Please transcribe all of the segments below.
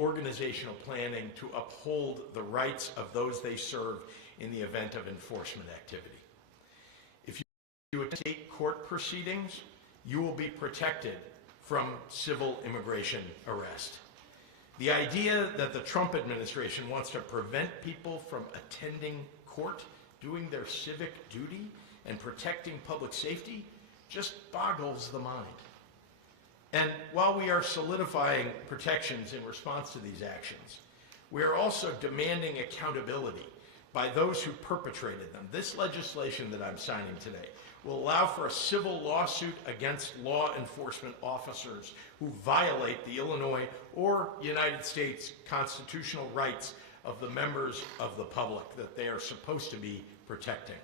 organizational planning to uphold the rights of those they serve in the event of enforcement activity. If you take court proceedings, you will be protected from civil immigration arrest. The idea that the Trump administration wants to prevent people from attending court, doing their civic duty, and protecting public safety just boggles the mind. And while we are solidifying protections in response to these actions, we are also demanding accountability by those who perpetrated them. This legislation that I'm signing today will allow for a civil lawsuit against law enforcement officers who violate the Illinois or United States constitutional rights of the members of the public that they are supposed to be protecting.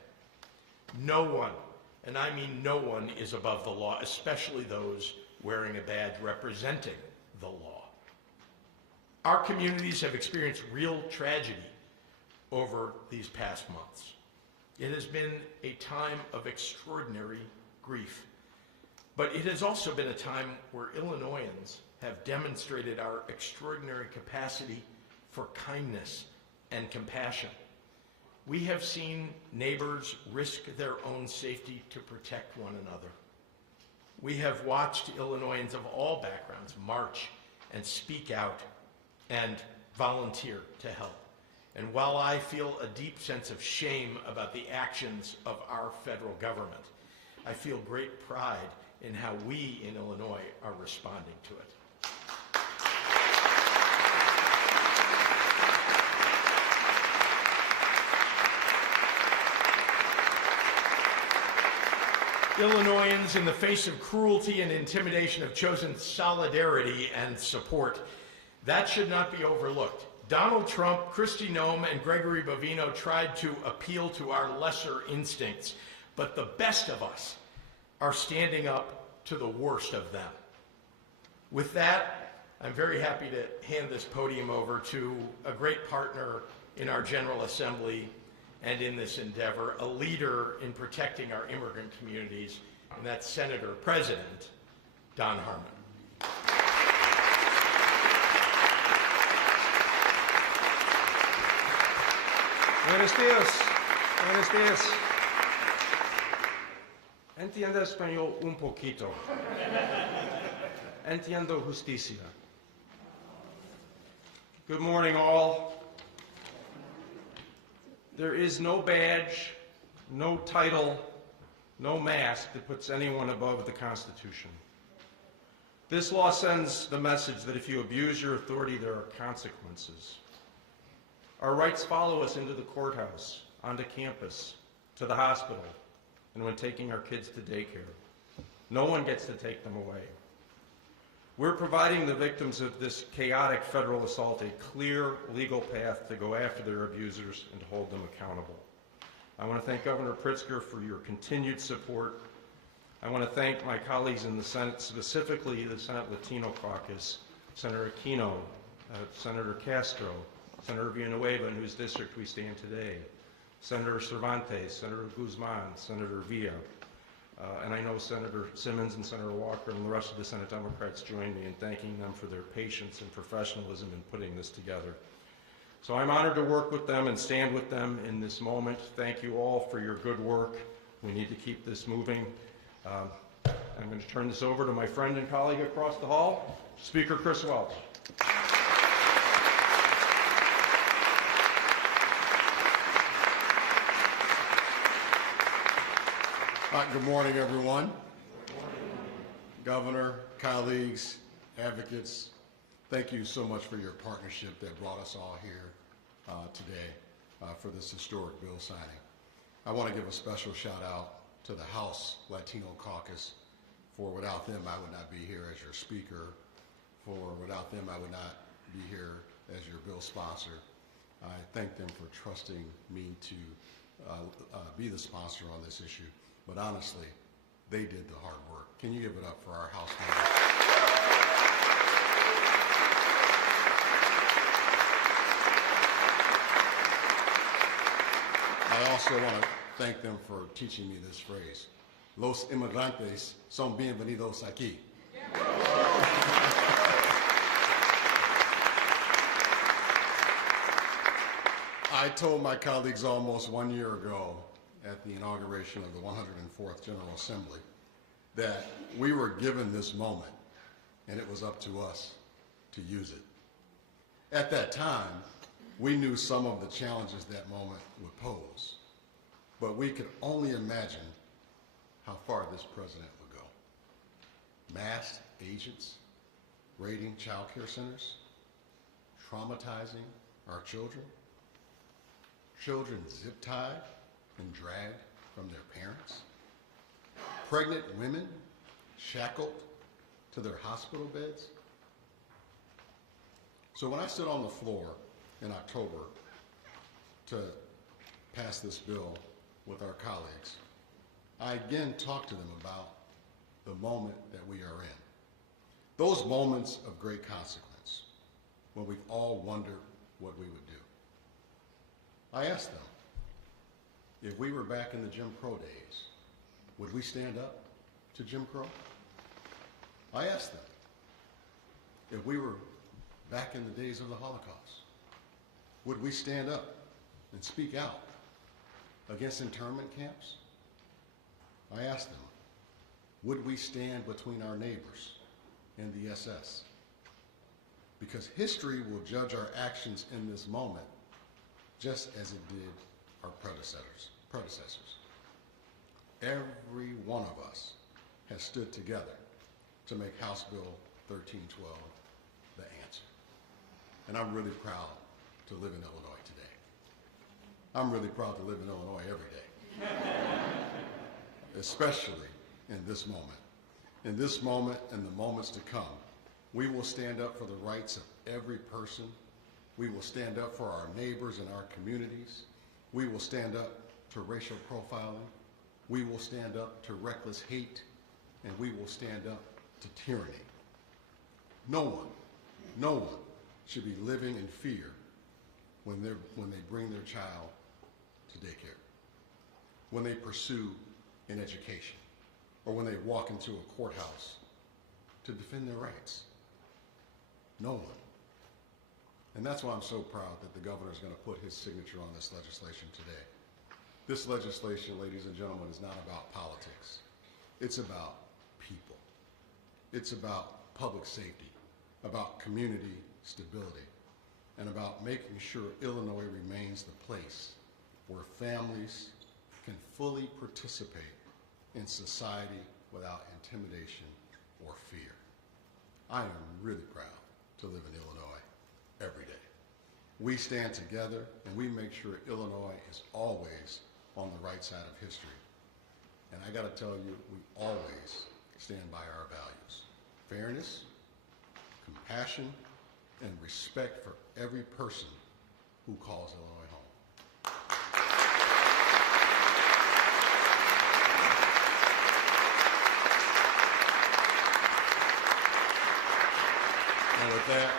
No one, and I mean no one, is above the law, especially those wearing a badge representing the law. Our communities have experienced real tragedy over these past months. It has been a time of extraordinary grief, but it has also been a time where Illinoisans have demonstrated our extraordinary capacity for kindness and compassion. We have seen neighbors risk their own safety to protect one another. We have watched Illinoisans of all backgrounds march and speak out and volunteer to help. And while I feel a deep sense of shame about the actions of our federal government, I feel great pride in how we in Illinois are responding to it. Illinoisans, in the face of cruelty and intimidation, have chosen solidarity and support. That should not be overlooked. Donald Trump, Kristi Noem, and Gregory Bovino tried to appeal to our lesser instincts, but the best of us are standing up to the worst of them. With that, I'm very happy to hand this podium over to a great partner in our General Assembly and in this endeavor, a leader in protecting our immigrant communities, and that's Senator President Don Harmon. Buenos días. Buenos días. Entiendo español un poquito. Entiendo justicia. Good morning, all. There is no badge, no title, no mask that puts anyone above the Constitution. This law sends the message that if you abuse your authority, there are consequences. Our rights follow us into the courthouse, onto campus, to the hospital, and when taking our kids to daycare. No one gets to take them away. We're providing the victims of this chaotic federal assault a clear legal path to go after their abusers and to hold them accountable. I want to thank Governor Pritzker for your continued support. I want to thank my colleagues in the Senate, specifically the Senate Latino Caucus, Senator Aquino, Senator Castro, Senator Villanueva, in whose district we stand today, Senator Cervantes, Senator Guzman, Senator Villa, and I know Senator Simmons and Senator Walker and the rest of the Senate Democrats join me in thanking them for their patience and professionalism in putting this together. So I'm honored to work with them and stand with them in this moment. Thank you all for your good work. We need to keep this moving. I'm going to turn this over to my friend and colleague across the hall, Speaker Chris Welch. Good morning, everyone. Governor, colleagues, advocates, thank you so much for your partnership that brought us all here today for this historic bill signing. I want to give a special shout out to the House Latino Caucus, for without them I would not be here as your speaker, for without them I would not be here as your bill sponsor. I thank them for trusting me to be the sponsor on this issue. But honestly, they did the hard work. Can you give it up for our House members? I also want to thank them for teaching me this phrase. Los imigrantes son bienvenidos aquí. I told my colleagues almost 1 year ago at the inauguration of the 104th General Assembly that we were given this moment and it was up to us to use it. At that time, we knew some of the challenges that moment would pose, but we could only imagine how far this president would go. Masked agents raiding child care centers, traumatizing our children, children zip-tied and dragged from their parents, pregnant women shackled to their hospital beds. So when I stood on the floor in October to pass this bill with our colleagues, I again talked to them about the moment that we are in. Those moments of great consequence when we've all wondered what we would do. I asked them, if we were back in the Jim Crow days, would we stand up to Jim Crow? I asked them, if we were back in the days of the Holocaust, would we stand up and speak out against internment camps? I asked them, would we stand between our neighbors and the SS? Because history will judge our actions in this moment just as it did our predecessors. Every one of us has stood together to make House Bill 1312 the answer. And I'm really proud to live in Illinois today. I'm really proud to live in Illinois every day, especially in this moment. In this moment and the moments to come, we will stand up for the rights of every person. We will stand up for our neighbors and our communities. We will stand up to racial profiling. We will stand up to reckless hate, and we will stand up to tyranny. No one should be living in fear when they bring their child to daycare, when they pursue an education, or when they walk into a courthouse to defend their rights. No one. And that's why I'm so proud that the governor is going to put his signature on this legislation today. This legislation, ladies and gentlemen, is not about politics. It's about people. It's about public safety, about community stability, and about making sure Illinois remains the place where families can fully participate in society without intimidation or fear. I am really proud to live in Illinois every day. We stand together and we make sure Illinois is always on the right side of history. And I gotta tell you, we always stand by our values. Fairness, compassion, and respect for every person who calls Illinois home. And with that,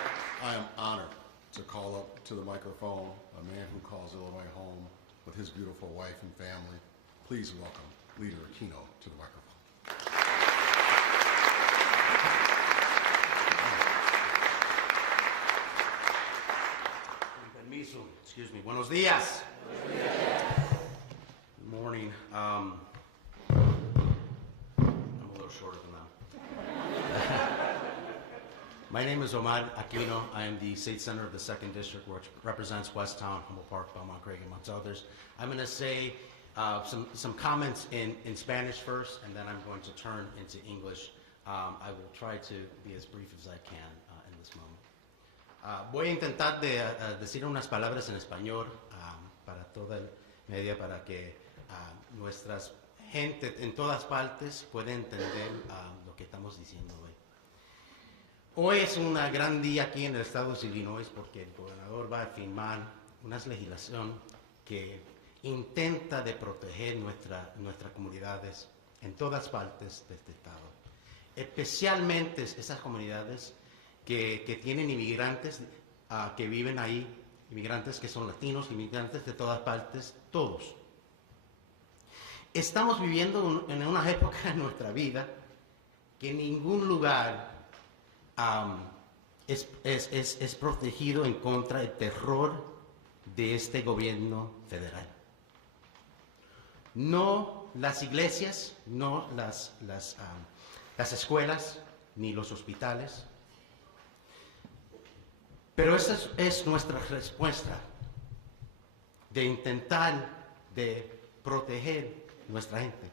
I am honored to call up to the microphone a man who calls Illinois home with his beautiful wife and family. Please welcome Leader Aquino to the microphone. Permiso, excuse me. Buenos días. Good morning. I'm a little shorter than that. My name is Omar Aquino. I am the state senator of the 2nd District, which represents Westtown, Humboldt Park, Belmont, Craig, amongst others. I'm going to say some comments in Spanish first, and then I'm going to turn into English. I will try to be as brief as I can in this moment. Voy a intentar de decir unas palabras en español para toda el media, para que nuestras gente en todas partes pueda entender lo que estamos diciendo hoy. Hoy es un gran día aquí en el estado de Illinois porque el gobernador va a firmar una legislación que intenta de proteger nuestras comunidades en todas partes de este estado. Especialmente esas comunidades que tienen inmigrantes que viven ahí, inmigrantes que son latinos, inmigrantes de todas partes, todos. Estamos viviendo en una época en nuestra vida que en ningún lugar es protegido en contra del terror de este gobierno federal. No las iglesias, no las escuelas, ni los hospitales. Pero esa es nuestra respuesta de intentar de proteger nuestra gente.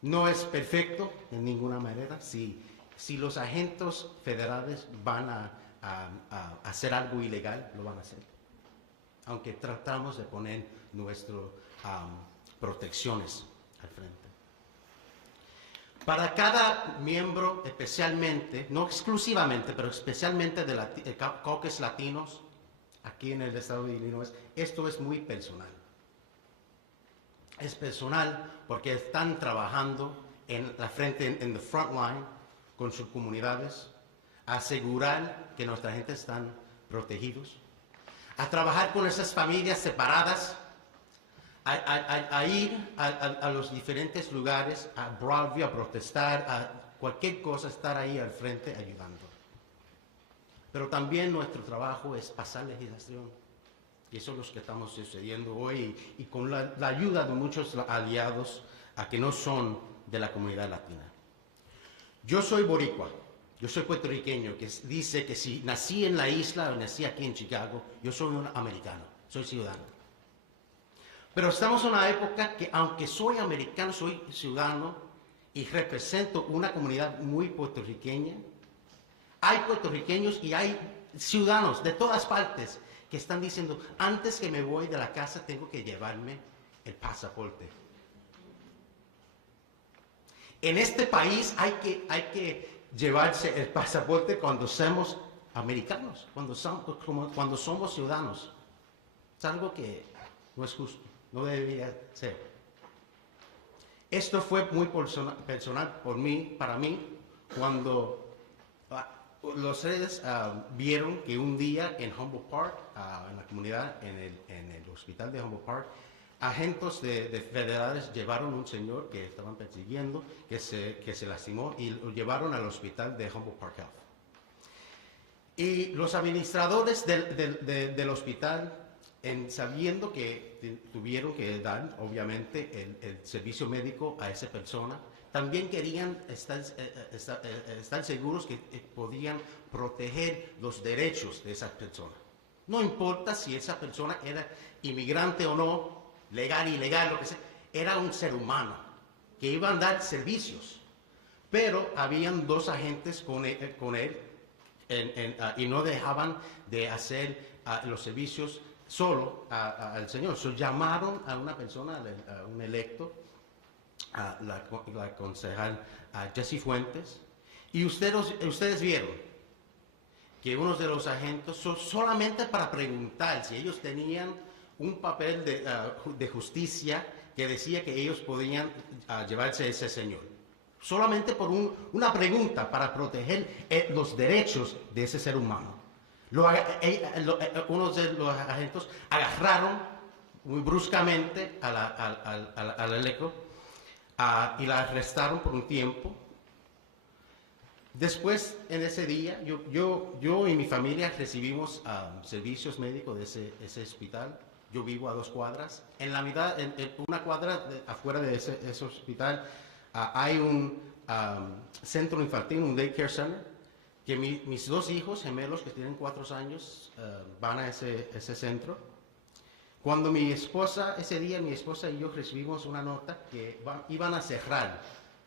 No es perfecto en ninguna manera. Si los agentes federales van a hacer algo ilegal, lo van a hacer. Aunque tratamos de poner nuestras protecciones al frente. Para cada miembro, especialmente, no exclusivamente, pero especialmente de caucus latinos, aquí en el estado de Illinois, esto es muy personal. Es personal porque están trabajando en la frente, en the front line, con sus comunidades, a asegurar que nuestra gente están protegidos, a trabajar con esas familias separadas, a ir a los diferentes lugares, a Broadview, a protestar, a cualquier cosa, estar ahí al frente ayudando. Pero también nuestro trabajo es pasar legislación. Y eso es lo que estamos sucediendo hoy, y con la ayuda de muchos aliados que no son de la comunidad latina. Yo soy boricua, yo soy puertorriqueño, que dice que si nací en la isla o nací aquí en Chicago, yo soy un americano, soy ciudadano. Pero estamos en una época que, aunque soy americano, soy ciudadano y represento una comunidad muy puertorriqueña, hay puertorriqueños y hay ciudadanos de todas partes que están diciendo, antes que me voy de la casa tengo que llevarme el pasaporte. En este país hay que llevarse el pasaporte cuando somos americanos, cuando somos ciudadanos. Es algo que no es justo, no debería ser. Esto fue muy personal para mí, cuando los redes vieron que un día en Humboldt Park, en la comunidad, en el hospital de Humboldt Park, agentes de federales llevaron a un señor que estaban persiguiendo, que se lastimó, y lo llevaron al hospital de Humboldt Park Health. Y los administradores del hospital, sabiendo que tuvieron que dar, obviamente, el servicio médico a esa persona, también querían estar seguros que podían proteger los derechos de esa persona. No importa si esa persona era inmigrante o no, legal, ilegal, lo que sea, era un ser humano que iba a dar servicios. Pero habían dos agentes con él y no dejaban de hacer los servicios solo al señor. Llamaron a una persona, a un electo, la concejal Jessie Fuentes, y ustedes vieron que unos de los agentes solamente para preguntar si ellos tenían un papel de justicia que decía que ellos podían llevarse a ese señor. Solamente por una pregunta para proteger los derechos de ese ser humano. Unos de los agentes agarraron muy bruscamente al electo y la arrestaron por un tiempo. Después, en ese día, yo y mi familia recibimos servicios médicos de ese hospital. Yo vivo a 2 cuadras. En la mitad, en una cuadra afuera de ese hospital, hay un centro infantil, un daycare center, que mis 2 hijos gemelos, que tienen 4 años, van a ese centro. Cuando ese día mi esposa y yo recibimos una nota que iban a cerrar,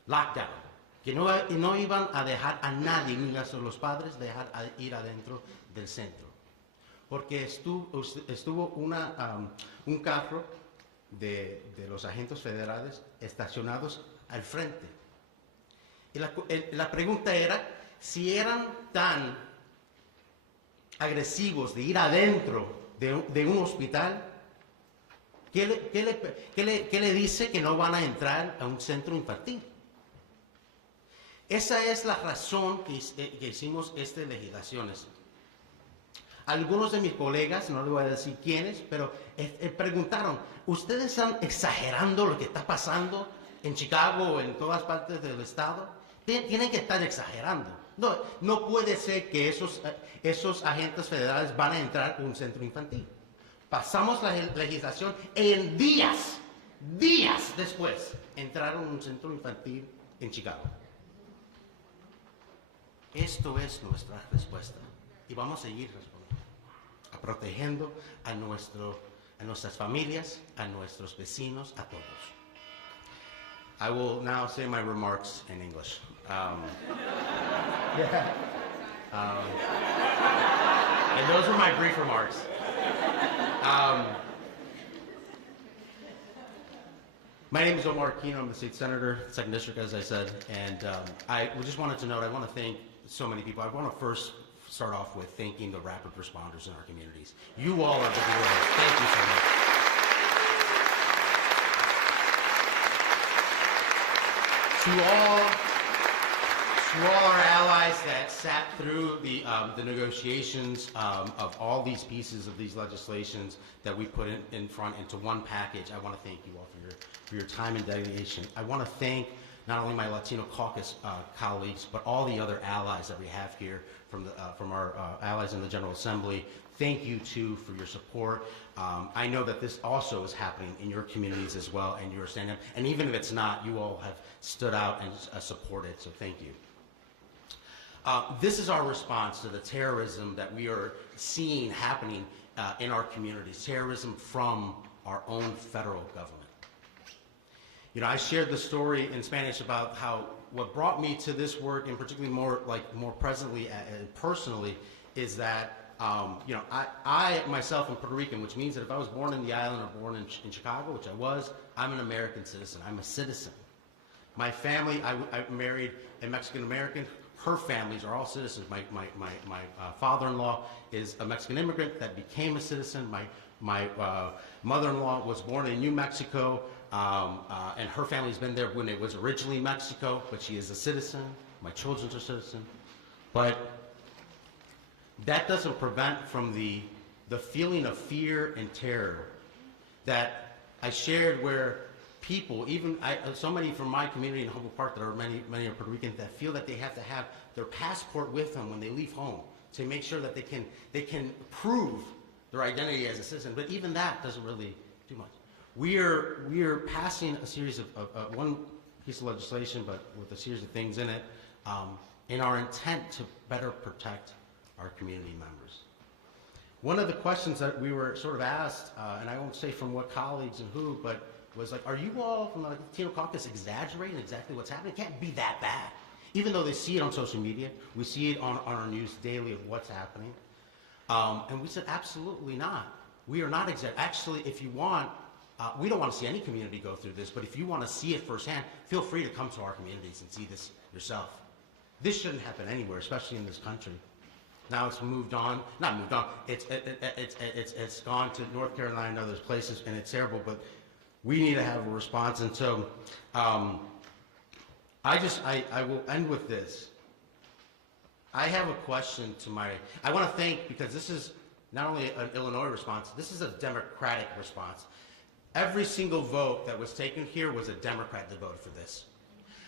lockdown, que no iban a dejar a nadie, ni a los padres, ir adentro del centro. Porque estuvo un carro de los agentes federales estacionados al frente. Y la pregunta era, si eran tan agresivos de ir adentro de un hospital, ¿qué le dice que no van a entrar a un centro infantil? Esa es la razón que hicimos estas legislaciones. Algunos de mis colegas, no les voy a decir quiénes, pero preguntaron, ¿ustedes están exagerando lo que está pasando en Chicago o en todas partes del estado? Tienen que estar exagerando. No puede ser que esos agentes federales van a entrar a un centro infantil. Pasamos la legislación en días después, entraron en un centro infantil en Chicago. Esto es nuestra respuesta y vamos a seguir respondiendo, protegiendo a nuestras familias, a nuestros vecinos, a todos. I will now say my remarks in English. And those were my brief remarks. My name is Omar Aquino. I'm the state senator, 2nd District, as I said. And I just wanted to note, I want to thank so many people. I want to first start off with thanking the rapid responders in our communities. You all are the heroes. Thank you so much. To all our allies that sat through the negotiations of all these pieces of these legislations that we put in front into one package, I want to thank you all for your time and dedication. I want to thank not only my Latino caucus colleagues, but all the other allies that we have here from our allies in the General Assembly. Thank you, too, for your support. I know that this also is happening in your communities as well, and you're standing up. And even if it's not, you all have stood out and supported, so thank you. This is our response to the terrorism that we are seeing happening in our communities, terrorism from our own federal government. You know, I shared the story in Spanish about how what brought me to this work, and particularly more presently and personally, is that you know, I myself am Puerto Rican, which means that if I was born in the island or born in Chicago, which I was, I'm an American citizen. I'm a citizen. My family, I married a Mexican American. Her families are all citizens. My father-in-law is a Mexican immigrant that became a citizen. My mother-in-law was born in New Mexico, and her family's been there when it was originally Mexico, but she is a citizen. My children are citizens. But that doesn't prevent from the feeling of fear and terror that I shared, where people, even so many from my community in Humboldt Park, that are many are Puerto Ricans, that feel that they have to have their passport with them when they leave home to make sure that they can prove their identity as a citizen. But even that doesn't really do much. We are passing a series of one piece of legislation, but with a series of things in it, in our intent to better protect our community members. One of the questions that we were sort of asked, and I won't say from what colleagues and who, but was like, are you all from the Latino caucus exaggerating exactly what's happening? It can't be that bad. Even though they see it on social media, we see it on our news daily of what's happening. And we said, absolutely not. We are not exaggerating. Actually, if you want, we don't want to see any community go through this, but if you want to see it firsthand, feel free to come to our communities and see this yourself. This shouldn't happen anywhere, especially in this country. Now it's moved on, not moved on, it's gone to North Carolina and other places, and it's terrible, but we need to have a response. And so I will end with this. I have a question I want to thank, because this is not only an Illinois response, this is a Democratic response. Every single vote that was taken here was a Democrat that voted for this.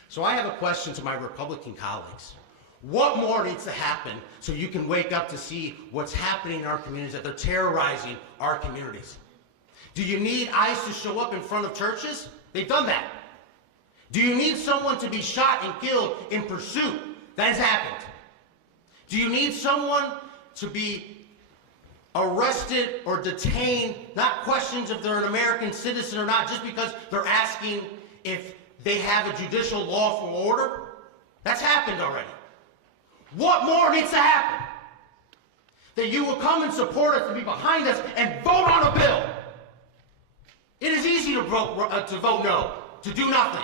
So I have a question to my Republican colleagues. What more needs to happen so you can wake up to see what's happening in our communities, that they're terrorizing our communities? Do you need ICE to show up in front of churches? They've done that. Do you need someone to be shot and killed in pursuit? That has happened. Do you need someone to be arrested or detained, not questions if they're an American citizen or not, just because they're asking if they have a judicial lawful order? That's happened already. What more needs to happen? That you will come and support us, to be behind us, and vote on a bill. It is easy to vote no, to do nothing.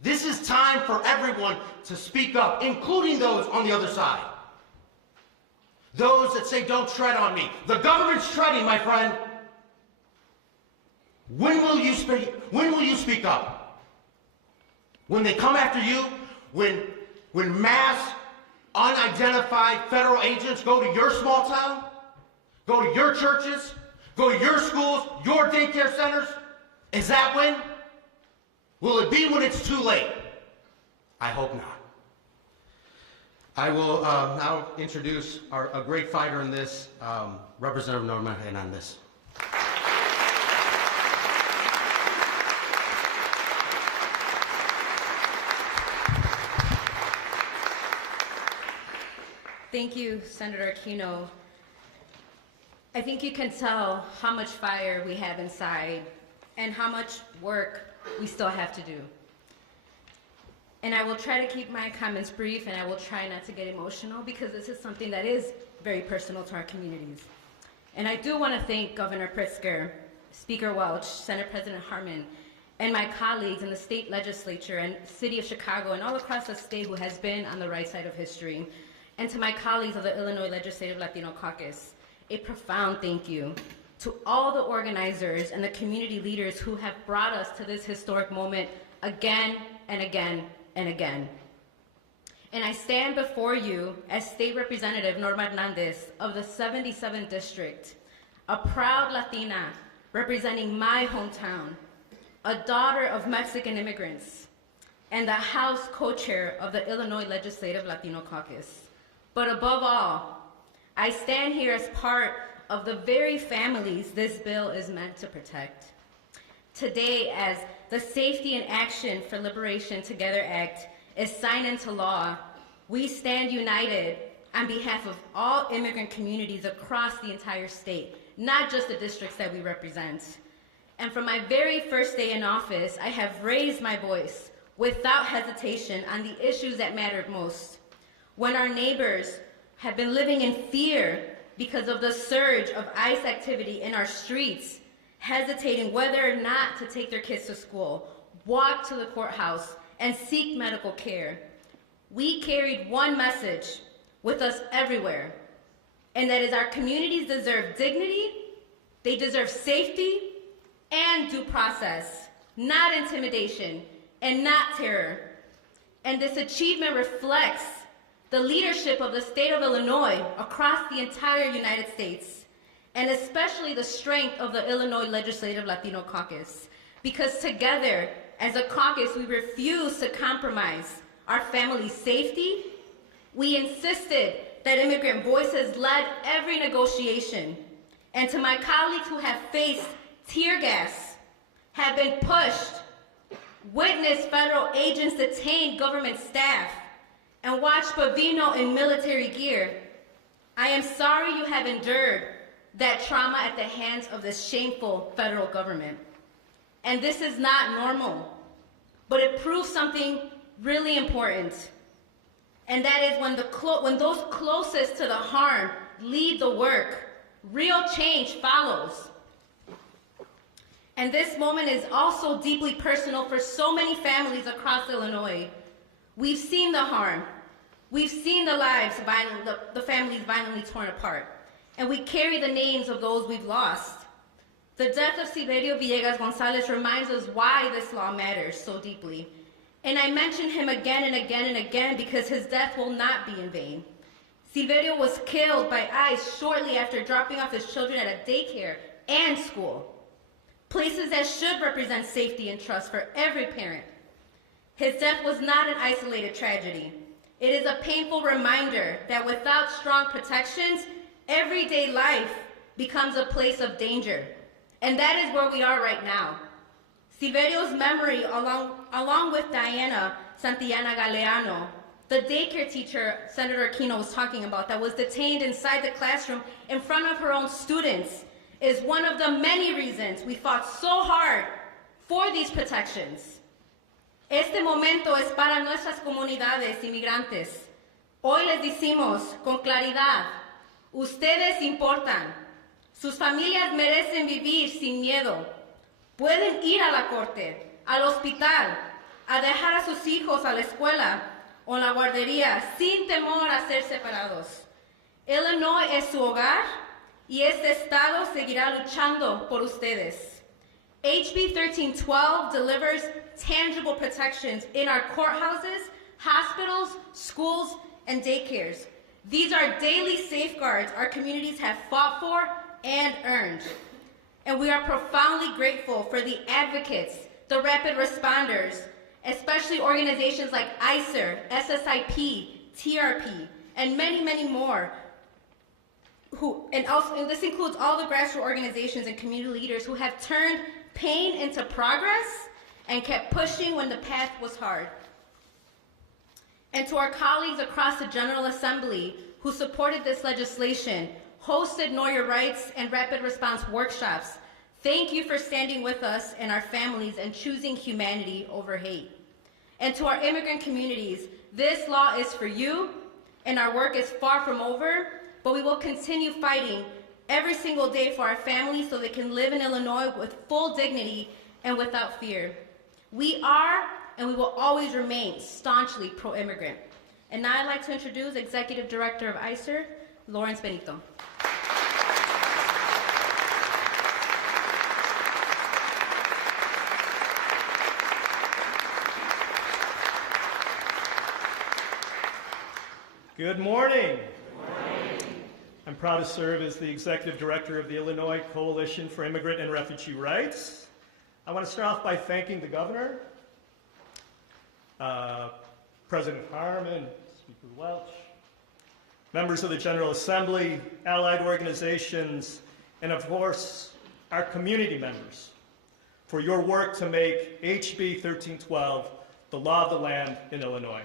This is time for everyone to speak up, including those on the other side. Those that say, don't tread on me. The government's treading, my friend. When will you speak? When will you speak up? When they come after you? When mass, unidentified federal agents go to your small town? Go to your churches? Go to your schools, your daycare centers? Is that when? Will it be when it's too late? I hope not. I will now introduce a great fighter in this, Representative Norma Hernandez. Thank you, Senator Aquino. I think you can tell how much fire we have inside and how much work we still have to do. And I will try to keep my comments brief, and I will try not to get emotional because this is something that is very personal to our communities. And I do want to thank Governor Pritzker, Speaker Welch, Senate President Harmon, and my colleagues in the state legislature and city of Chicago and all across the state who has been on the right side of history. And to my colleagues of the Illinois Legislative Latino Caucus, a profound thank you to all the organizers and the community leaders who have brought us to this historic moment again and again and again. And I stand before you as State Representative Norma Hernandez of the 77th District, a proud Latina representing my hometown, a daughter of Mexican immigrants, and the House co-chair of the Illinois Legislative Latino Caucus. But above all, I stand here as part of the very families this bill is meant to protect. Today, as the Safety and Action for Liberation Together Act is signed into law, we stand united on behalf of all immigrant communities across the entire state, not just the districts that we represent. And from my very first day in office, I have raised my voice without hesitation on the issues that mattered most. When our neighbors have been living in fear because of the surge of ICE activity in our streets, hesitating whether or not to take their kids to school, walk to the courthouse, and seek medical care, we carried one message with us everywhere, and that is our communities deserve dignity, they deserve safety, and due process, not intimidation, and not terror. And this achievement reflects the leadership of the state of Illinois across the entire United States, and especially the strength of the Illinois Legislative Latino Caucus, because together, as a caucus, we refuse to compromise our family's safety. We insisted that immigrant voices led every negotiation. And to my colleagues who have faced tear gas, have been pushed, witnessed federal agents detain government staff, and watched Bavino in military gear, I am sorry you have endured that trauma at the hands of this shameful federal government. And this is not normal, but it proves something really important. And that is when those closest to the harm lead the work, real change follows. And this moment is also deeply personal for so many families across Illinois. We've seen the harm. We've seen the lives, the families violently torn apart. And we carry the names of those we've lost. The death of Silverio Villegas Gonzalez reminds us why this law matters so deeply. And I mention him again and again and again because his death will not be in vain. Silverio was killed by ICE shortly after dropping off his children at a daycare and school, places that should represent safety and trust for every parent. His death was not an isolated tragedy. It is a painful reminder that without strong protections, everyday life becomes a place of danger. And that is where we are right now. Silverio's memory, along with Diana Santillana Galeano, the daycare teacher Senator Aquino was talking about that was detained inside the classroom in front of her own students, is one of the many reasons we fought so hard for these protections. Este momento es para nuestras comunidades inmigrantes. Hoy les decimos con claridad, ustedes importan. Sus familias merecen vivir sin miedo. Pueden ir a la corte, al hospital, a dejar a sus hijos a la escuela o en la guardería sin temor a ser separados. Illinois es su hogar y este estado seguirá luchando por ustedes. HB 1312 delivers tangible protections in our courthouses, hospitals, schools, and daycares. These are daily safeguards our communities have fought for and earned. And we are profoundly grateful for the advocates, the rapid responders, especially organizations like ICER, SSIP, TRP, and many, many more. And this includes all the grassroots organizations and community leaders who have turned pain into progress and kept pushing when the path was hard. And to our colleagues across the General Assembly who supported this legislation, hosted Know Your Rights and rapid response workshops, thank you for standing with us and our families and choosing humanity over hate. And to our immigrant communities, this law is for you, and our work is far from over, but we will continue fighting every single day for our families so they can live in Illinois with full dignity and without fear. We are, and we will always remain staunchly pro-immigrant. And now I'd like to introduce Executive Director of ICER, Lawrence Benito. Good morning. I'm proud to serve as the Executive Director of the Illinois Coalition for Immigrant and Refugee Rights. I want to start off by thanking the Governor, President Harmon, Speaker Welch, members of the General Assembly, allied organizations, and of course, our community members for your work to make HB 1312 the law of the land in Illinois.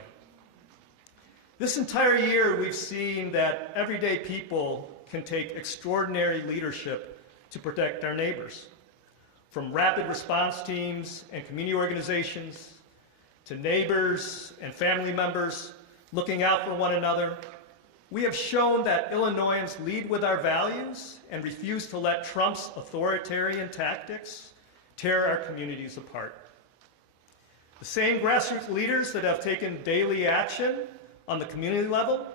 This entire year, we've seen that everyday people can take extraordinary leadership to protect our neighbors. From rapid response teams and community organizations, to neighbors and family members looking out for one another, we have shown that Illinoisans lead with our values and refuse to let Trump's authoritarian tactics tear our communities apart. The same grassroots leaders that have taken daily action on the community level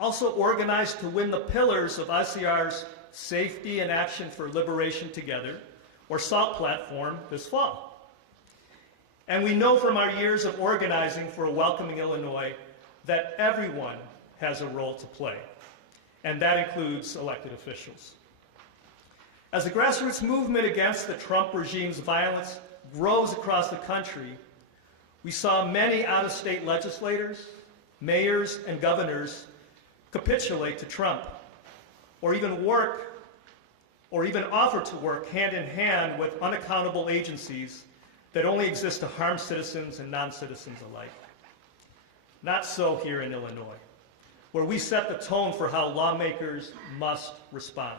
also organized to win the pillars of ICR's Safety and Action for Liberation Together, or SALT platform, this fall. And we know from our years of organizing for a welcoming Illinois that everyone has a role to play, and that includes elected officials. As the grassroots movement against the Trump regime's violence grows across the country, we saw many out-of-state legislators, mayors, and governors capitulate to Trump, or even offer to work hand in hand with unaccountable agencies that only exist to harm citizens and non-citizens alike. Not so here in Illinois, where we set the tone for how lawmakers must respond.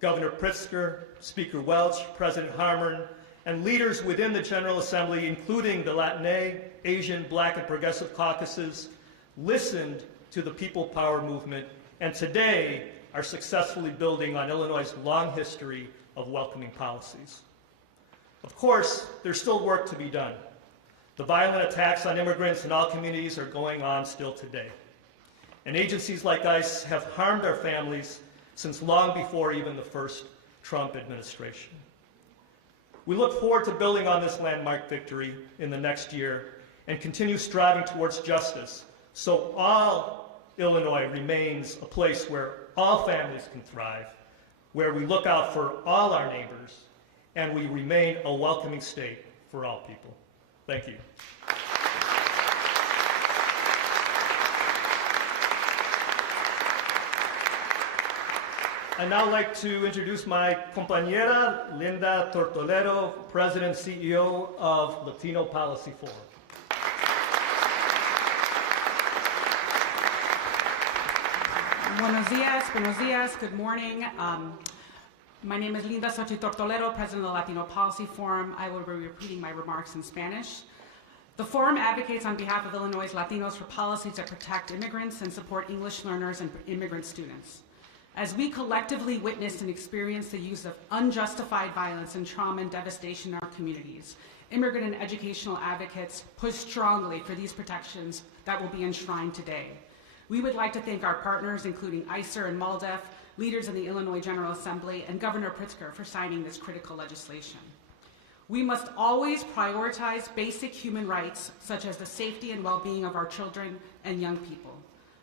Governor Pritzker, Speaker Welch, President Harmon, and leaders within the General Assembly, including the Latina, Asian, Black, and Progressive caucuses, listened to the People Power movement, and today are successfully building on Illinois' long history of welcoming policies. Of course, there's still work to be done. The violent attacks on immigrants in all communities are going on still today. And agencies like ICE have harmed our families since long before even the first Trump administration. We look forward to building on this landmark victory in the next year and continue striving towards justice so all Illinois remains a place where all families can thrive, where we look out for all our neighbors, and we remain a welcoming state for all people. Thank you. I'd now like to introduce my compañera, Linda Tortolero, President and CEO of Latino Policy Forum. Buenos dias, good morning. My name is Linda Sochi Tortolero, President of the Latino Policy Forum. I will be repeating my remarks in Spanish. The forum advocates on behalf of Illinois Latinos for policies that protect immigrants and support English learners and immigrant students. As we collectively witnessed and experienced the use of unjustified violence and trauma and devastation in our communities, immigrant and educational advocates push strongly for these protections that will be enshrined today. We would like to thank our partners, including ICER and MALDEF, leaders in the Illinois General Assembly, and Governor Pritzker for signing this critical legislation. We must always prioritize basic human rights, such as the safety and well-being of our children and young people.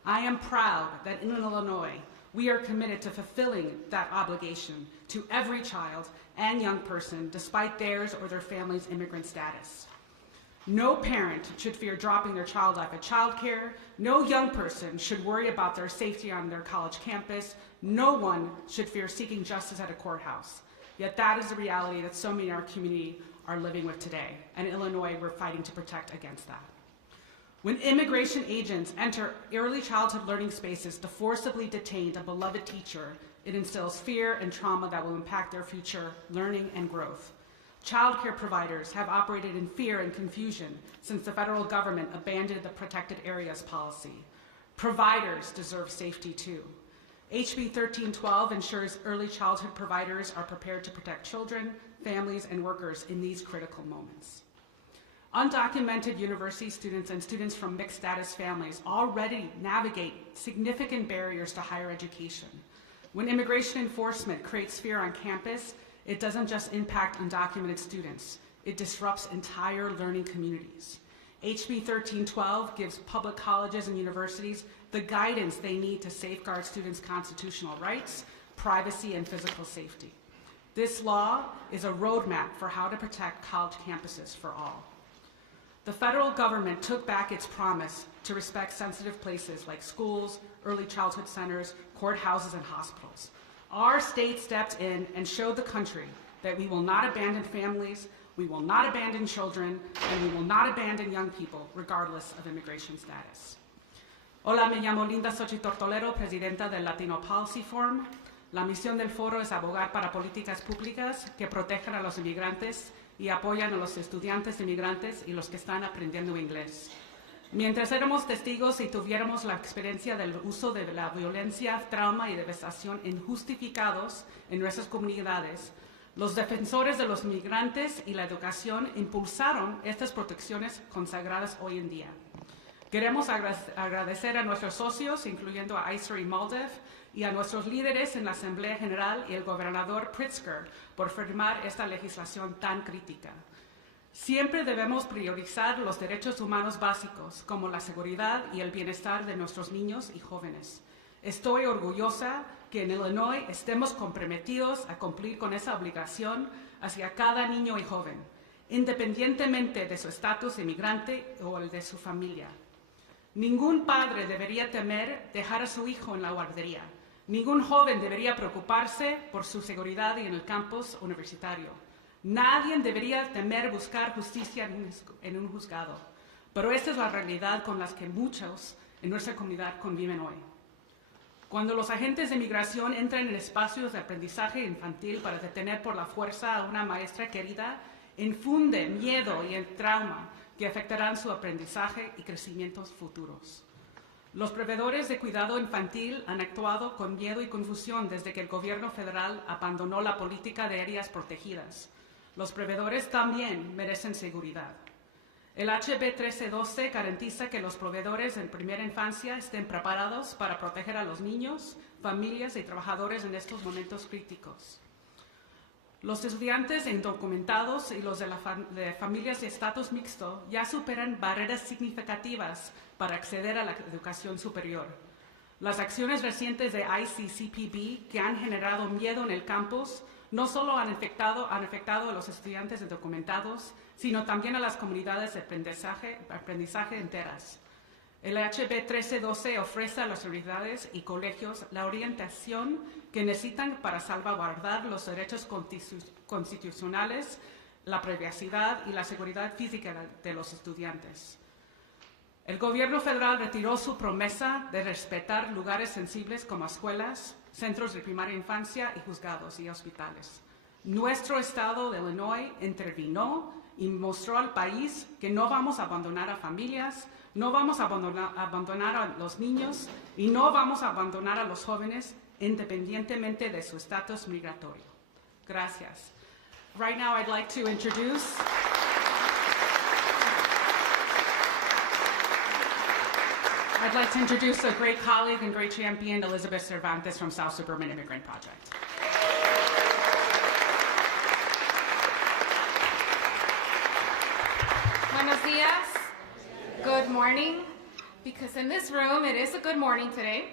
I am proud that in Illinois, we are committed to fulfilling that obligation to every child and young person, despite theirs or their family's immigrant status. No parent should fear dropping their child off at childcare. No young person should worry about their safety on their college campus. No one should fear seeking justice at a courthouse. Yet that is the reality that so many in our community are living with today. And in Illinois, we're fighting to protect against that. When immigration agents enter early childhood learning spaces to forcibly detain a beloved teacher, it instills fear and trauma that will impact their future learning and growth. Child care providers have operated in fear and confusion since the federal government abandoned the protected areas policy. Providers deserve safety too. HB 1312 ensures early childhood providers are prepared to protect children, families, and workers in these critical moments. Undocumented university students and students from mixed status families already navigate significant barriers to higher education. When immigration enforcement creates fear on campus, it doesn't just impact undocumented students, it disrupts entire learning communities. HB 1312 gives public colleges and universities the guidance they need to safeguard students' constitutional rights, privacy, and physical safety. This law is a roadmap for how to protect college campuses for all. The federal government took back its promise to respect sensitive places like schools, early childhood centers, courthouses, and hospitals. Our state stepped in and showed the country that we will not abandon families, we will not abandon children, and we will not abandon young people, regardless of immigration status. Hola, me llamo Linda Xochitl Tortolero, presidenta del Latino Policy Forum. La misión del foro es abogar para políticas públicas que protejan a los inmigrantes y apoyan a los estudiantes inmigrantes y los que están aprendiendo inglés. Mientras éramos testigos y tuviéramos la experiencia del uso de la violencia, trauma y devastación injustificados en nuestras comunidades, los defensores de los migrantes y la educación impulsaron estas protecciones consagradas hoy en día. Queremos agradecer a nuestros socios, incluyendo a ICER y MALDEF, y a nuestros líderes en la Asamblea General y el gobernador Pritzker por firmar esta legislación tan crítica. Siempre debemos priorizar los derechos humanos básicos, como la seguridad y el bienestar de nuestros niños y jóvenes. Estoy orgullosa que en Illinois estemos comprometidos a cumplir con esa obligación hacia cada niño y joven, independientemente de su estatus inmigrante o el de su familia. Ningún padre debería temer dejar a su hijo en la guardería. Ningún joven debería preocuparse por su seguridad en el campus universitario. Nadie debería temer buscar justicia en un juzgado. Pero esta es la realidad con la que muchos en nuestra comunidad conviven hoy. Cuando los agentes de migración entran en espacios de aprendizaje infantil para detener por la fuerza a una maestra querida, infunde miedo y el trauma que afectarán su aprendizaje y crecimientos futuros. Los proveedores de cuidado infantil han actuado con miedo y confusión desde que el gobierno federal abandonó la política de áreas protegidas. Los proveedores también merecen seguridad. El HB 1312 garantiza que los proveedores en primera infancia estén preparados para proteger a los niños, familias y trabajadores en estos momentos críticos. Los estudiantes indocumentados y los de familias de estatus mixto ya superan barreras significativas para acceder a la educación superior. Las acciones recientes de ICCPB que han generado miedo en el campus no solo han afectado a los estudiantes indocumentados, sino también a las comunidades de aprendizaje enteras. El HB 1312 ofrece a las universidades y colegios la orientación que necesitan para salvaguardar los derechos constitucionales, la privacidad y la seguridad física de los estudiantes. El gobierno federal retiró su promesa de respetar lugares sensibles como escuelas, centros de primaria infancia y juzgados y hospitales. Nuestro estado de Illinois intervino y mostró al país que no vamos a abandonar a familias, no vamos a abandonar a los niños y no vamos a abandonar a los jóvenes independientemente de su estatus migratorio. Gracias. Right now I'd like to introduce a great colleague and great champion, Elizabeth Cervantes from South Suburban Immigrant Project. Buenos dias. Good morning. Because in this room, it is a good morning today.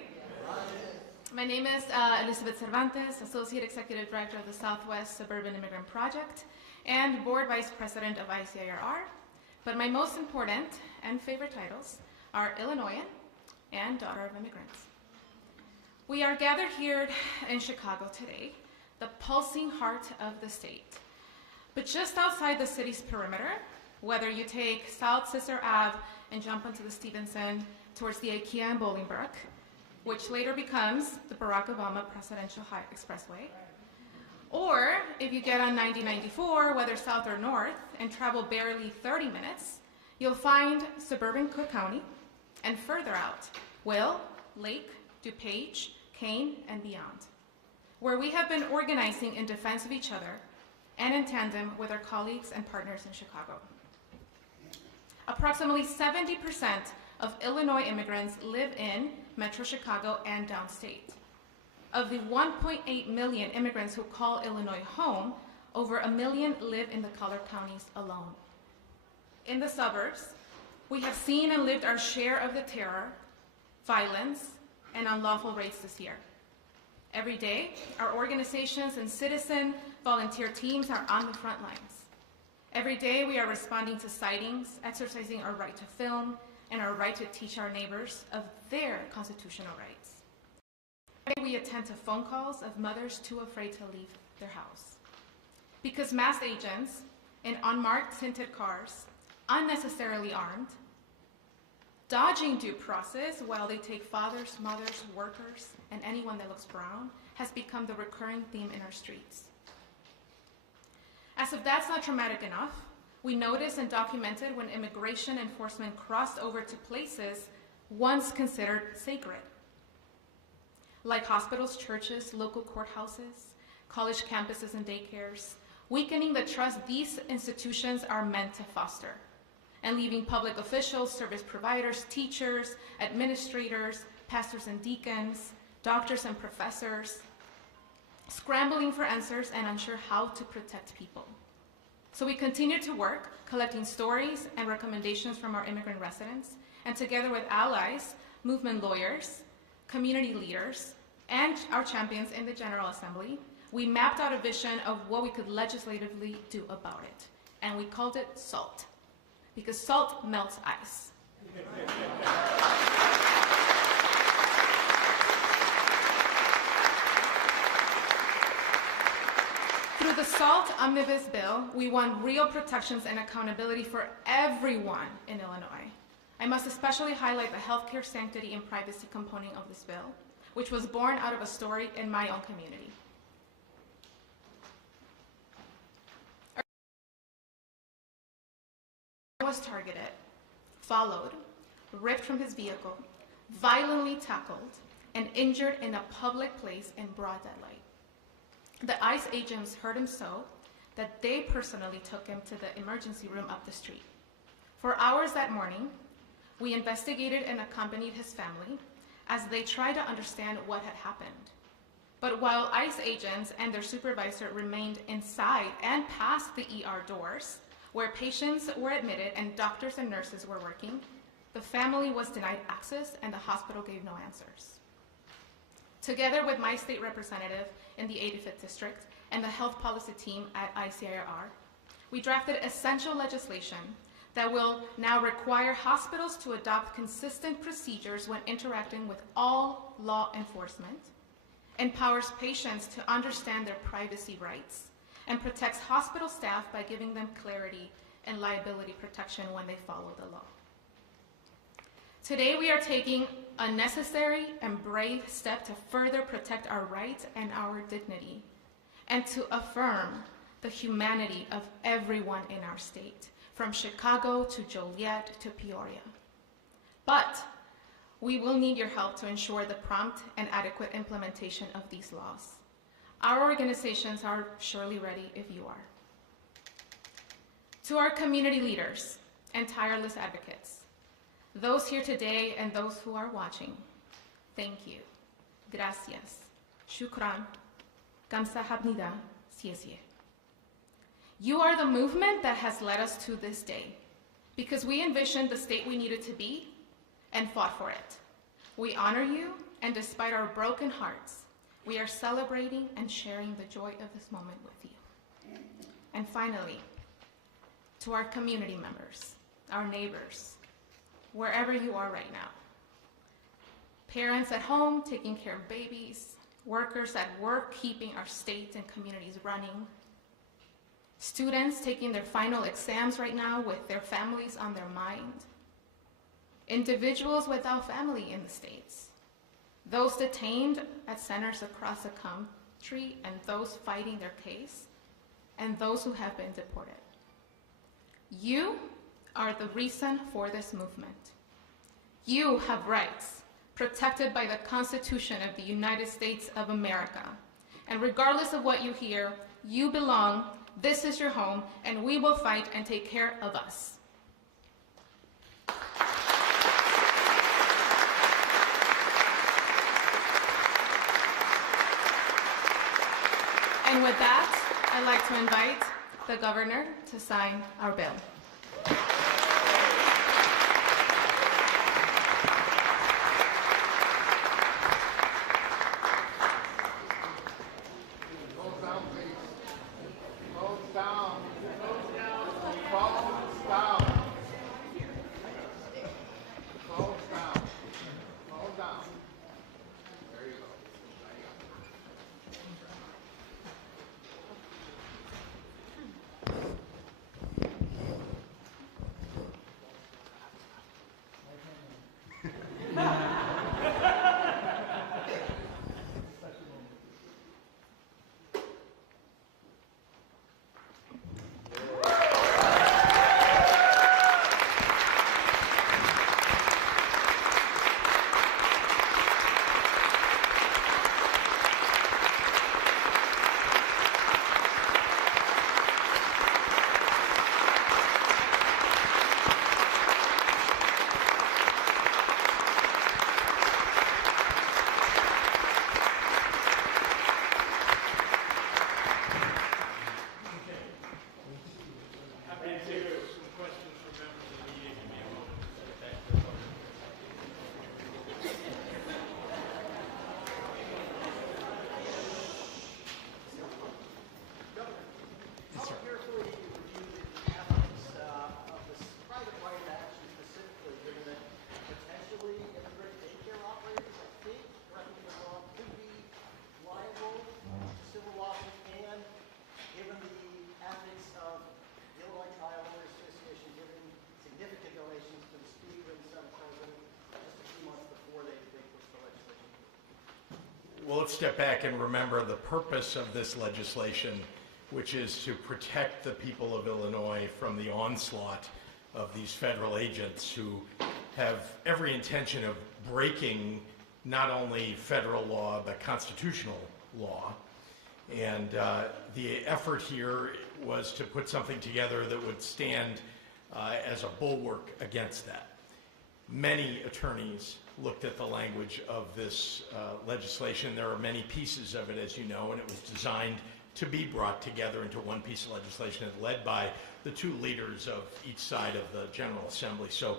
My name is Elizabeth Cervantes, Associate Executive Director of the Southwest Suburban Immigrant Project and Board Vice President of ICIRR. but my most important and favorite titles are Illinoisan and Daughter of Immigrants. We are gathered here in Chicago today, the pulsing heart of the state. But just outside the city's perimeter, whether you take South Sister Ave and jump onto the Stevenson towards the IKEA in Bolingbrook, which later becomes the Barack Obama Presidential Expressway, or if you get on 9094, whether south or north, and travel barely 30 minutes, you'll find suburban Cook County, and further out, Will, Lake, DuPage, Kane, and beyond, where we have been organizing in defense of each other and in tandem with our colleagues and partners in Chicago. Approximately 70% of Illinois immigrants live in Metro Chicago and downstate. Of the 1.8 million immigrants who call Illinois home, over 1 million live in the collar counties alone. In the suburbs, we have seen and lived our share of the terror, violence, and unlawful raids this year. Every day, our organizations and citizen volunteer teams are on the front lines. Every day, we are responding to sightings, exercising our right to film, and our right to teach our neighbors of their constitutional rights. Every day, we attend to phone calls of mothers too afraid to leave their house. Because masked agents in unmarked tinted cars, unnecessarily armed, dodging due process while they take fathers, mothers, workers, and anyone that looks brown has become the recurring theme in our streets. As if that's not traumatic enough, we noticed and documented when immigration enforcement crossed over to places once considered sacred, like hospitals, churches, local courthouses, college campuses, and daycares, weakening the trust these institutions are meant to foster, and leaving public officials, service providers, teachers, administrators, pastors and deacons, doctors and professors, scrambling for answers and unsure how to protect people. So we continue to work, collecting stories and recommendations from our immigrant residents, and together with allies, movement lawyers, community leaders, and our champions in the General Assembly, we mapped out a vision of what we could legislatively do about it. And we called it SALT, because salt melts ice. Through the SALT Omnibus Bill, we want real protections and accountability for everyone in Illinois. I must especially highlight the healthcare sanctity and privacy component of this bill, which was born out of a story in my own community. Was targeted, followed, ripped from his vehicle, violently tackled, and injured in a public place in broad daylight. The ICE agents hurt him so that they personally took him to the emergency room up the street. For hours that morning, we investigated and accompanied his family as they tried to understand what had happened. But while ICE agents and their supervisor remained inside and past the ER doors, where patients were admitted and doctors and nurses were working, the family was denied access and the hospital gave no answers. Together with my state representative in the 85th District and the health policy team at ICIRR, we drafted essential legislation that will now require hospitals to adopt consistent procedures when interacting with all law enforcement, empowers patients to understand their privacy rights, and protects hospital staff by giving them clarity and liability protection when they follow the law. Today we are taking a necessary and brave step to further protect our rights and our dignity, and to affirm the humanity of everyone in our state, from Chicago to Joliet to Peoria. But we will need your help to ensure the prompt and adequate implementation of these laws. Our organizations are surely ready if you are. To our community leaders and tireless advocates, those here today and those who are watching, thank you. Gracias. Shukran. Kamsahamnida. Siesye. You are the movement that has led us to this day, because we envisioned the state we needed to be and fought for it. We honor you, and despite our broken hearts, we are celebrating and sharing the joy of this moment with you. And finally, to our community members, our neighbors, wherever you are right now. Parents at home taking care of babies, workers at work keeping our state and communities running, students taking their final exams right now with their families on their mind, individuals without family in the States, those detained at centers across the country and those fighting their case, and those who have been deported. You are the reason for this movement. You have rights protected by the Constitution of the United States of America. And regardless of what you hear, you belong, this is your home, and we will fight and take care of us. And with that, I'd like to invite the governor to sign our bill. Well, let's step back and remember the purpose of this legislation, which is to protect the people of Illinois from the onslaught of these federal agents who have every intention of breaking not only federal law, but constitutional law. And the effort here was to put something together that would stand as a bulwark against that. Many attorneys looked at the language of this legislation. There are many pieces of it, as you know, and it was designed to be brought together into one piece of legislation and led by the two leaders of each side of the General Assembly. So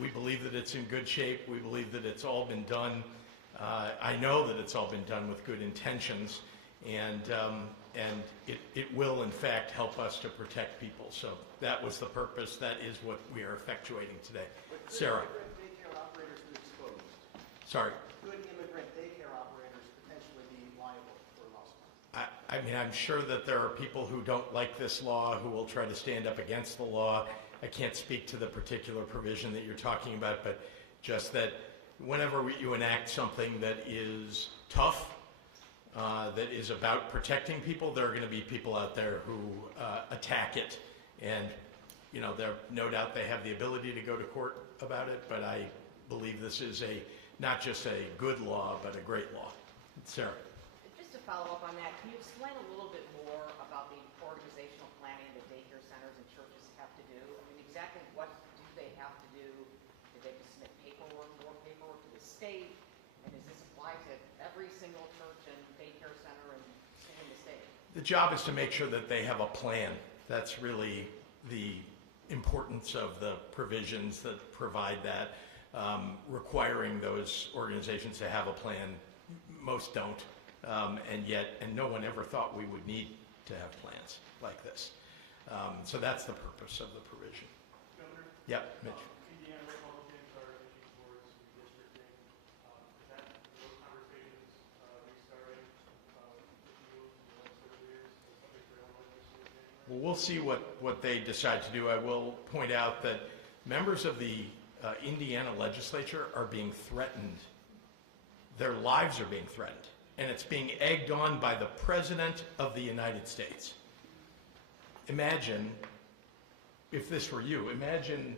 we believe that it's in good shape. We believe that it's all been done. I know that it's all been done with good intentions, and it will, in fact, help us to protect people. So that was the purpose. That is what we are effectuating today. Sarah. Daycare operators be exposed. Sorry. Could immigrant daycare operators potentially be liable for lawsuits? I mean, I'm sure that there are people who don't like this law who will try to stand up against the law. I can't speak to the particular provision that you're talking about, but just that whenever you enact something that is tough, that is about protecting people, there are going to be people out there who attack it. And, you know, no doubt they have the ability to go to court about it, but I believe this is not just a good law, but a great law. Sarah. Just to follow up on that, can you explain a little bit more about the organizational planning that daycare centers and churches have to do? I mean, exactly what do they have to do? Do they submit more paperwork to the state? And does this apply to every single church and daycare center in the state? The job is to make sure that they have a plan. That's really the importance of the provisions that provide that, requiring those organizations to have a plan. Most don't, and no one ever thought we would need to have plans like this. So that's the purpose of the provision. Governor, Yep, Mitch. Indiana Republicans are leaning towards redistricting. Is that those conversations restarting with you in the next several years? Is that something for Illinois legislators? Well, we'll see what they decide to do. I will point out that members of the Indiana legislature are being threatened. Their lives are being threatened. And it's being egged on by the President of the United States. Imagine if this were you. Imagine,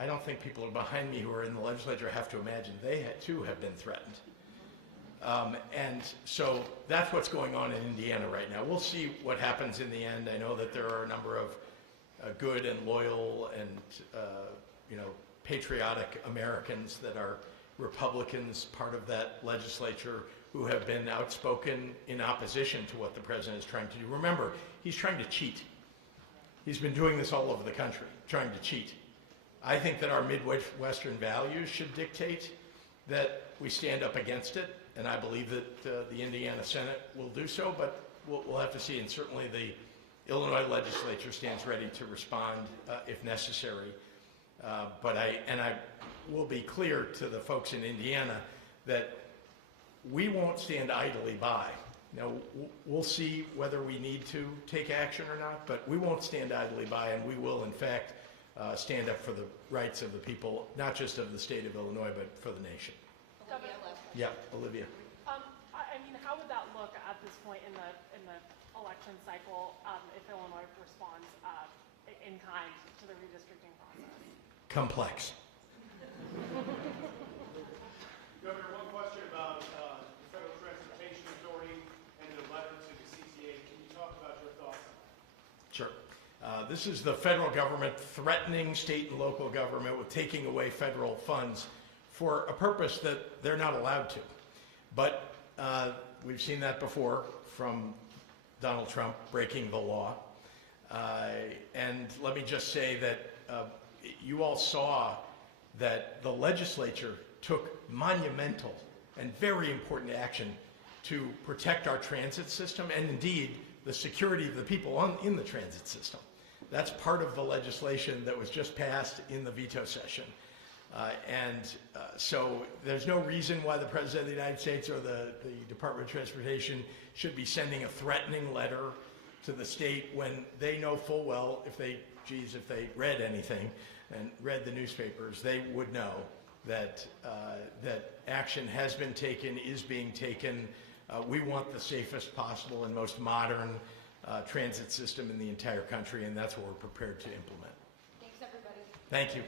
I don't think people behind me who are in the legislature have to imagine they too have been threatened. And so that's what's going on in Indiana right now. We'll see what happens in the end. I know that there are a number of good and loyal and patriotic Americans that are Republicans, part of that legislature, who have been outspoken in opposition to what the president is trying to do. Remember, he's trying to cheat. He's been doing this all over the country, trying to cheat. I think that our Midwestern values should dictate that we stand up against it, and I believe that the Indiana Senate will do so, but we'll have to see, and certainly the Illinois legislature stands ready to respond if necessary. But I will be clear to the folks in Indiana that we won't stand idly by. Now, we'll see whether we need to take action or not, but we won't stand idly by, and we will, in fact, stand up for the rights of the people, not just of the state of Illinois, but for the nation. Olivia. Yeah, Olivia. I mean, how would that look at this point in the election cycle if Illinois responds in kind to the redistricting process? Complex. Governor, one question about the Federal Transportation Authority and the letter to the CTA. Can you talk about your thoughts on that? Sure. This is the federal government threatening state and local government with taking away federal funds for a purpose that they're not allowed to. But we've seen that before from Donald Trump breaking the law. And let me just say that you all saw that the legislature took monumental and very important action to protect our transit system and indeed the security of the people in the transit system. That's part of the legislation that was just passed in the veto session. So there's no reason why the President of the United States or the Department of Transportation should be sending a threatening letter to the state when they know full well, if they read anything and read the newspapers, they would know that action has been taken, is being taken. We want the safest possible and most modern transit system in the entire country, and that's what we're prepared to implement. Thanks, everybody. Thank you.